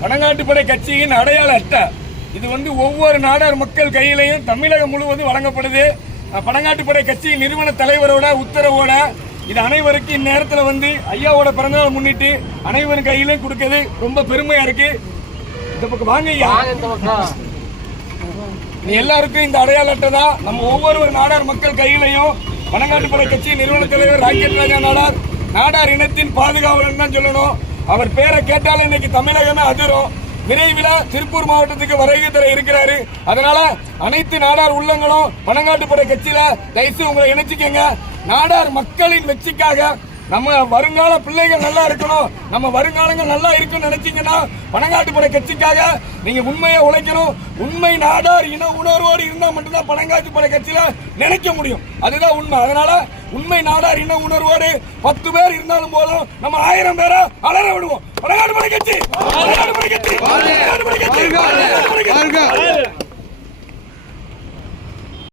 பனங்காட்டுப்படை கட்சியின் அடையாள அட்டை இது ஒவ்வொரு நாடார் மக்கள் கையிலையும் தமிழகம் முழுவதும் வழங்கப்படுது. பனங்காட்டுப்படை கட்சியின் நிறுவன தலைவரோட உத்தரவோட இது அனைவருக்கும் இந்நேரத்தில் ஐயாவோட பிறந்தநாள் முன்னிட்டு அனைவரும் கையிலும் கொடுக்கிறது ரொம்ப பெருமையா இருக்கு. இந்த பக்கம் வாங்க ஐயா, எல்லாருக்கும் இந்த அடையாள அட்டை தான் நம்ம ஒவ்வொரு நாடார் மக்கள் கையிலையும். பனங்காட்டுப்படை கட்சி நிறுவன தலைவர் ராக்கெட் ராஜா நாடார் நாடார் இனத்தின் பாதுகாவலன் தான் சொல்லணும். அவர் பேரை கேட்டாலும் இன்னைக்கு தமிழகமே அதிரும். விரைவில் திருப்பூர் மாவட்டத்துக்கு வருகை தர இருக்கிறாரு. அதனால அனைத்து நாடார் உள்ளங்களும் பனங்காட்டுப்படை கட்சியில தயவுசெய்து உங்களை இணைச்சிக்கங்க. நாடார் மக்களின் வெற்றிக்காக நம்ம வருங்கால பிள்ளைகள் நல்லா இருக்கணும், நம்ம வருங்காலங்கள் நல்லா இருக்குன்னு நினைச்சீங்கன்னா பனங்காட்டுப்படை கட்சிக்காக நீங்க உண்மையை உழைக்கணும். உண்மை நாடார் இன உணர்வோடு இருந்தா மட்டும்தான் பனங்காட்டுப்படை கட்சியில நினைக்க முடியும். அதுதான் உண்மை. அதனால உண்மை நாடார் இன உணர்வோடு 10 பேர் இருந்தாலும் போதும், நம்ம 1000 பேரை அலற விடுவோம். பனங்காட்டுப்படை கட்சி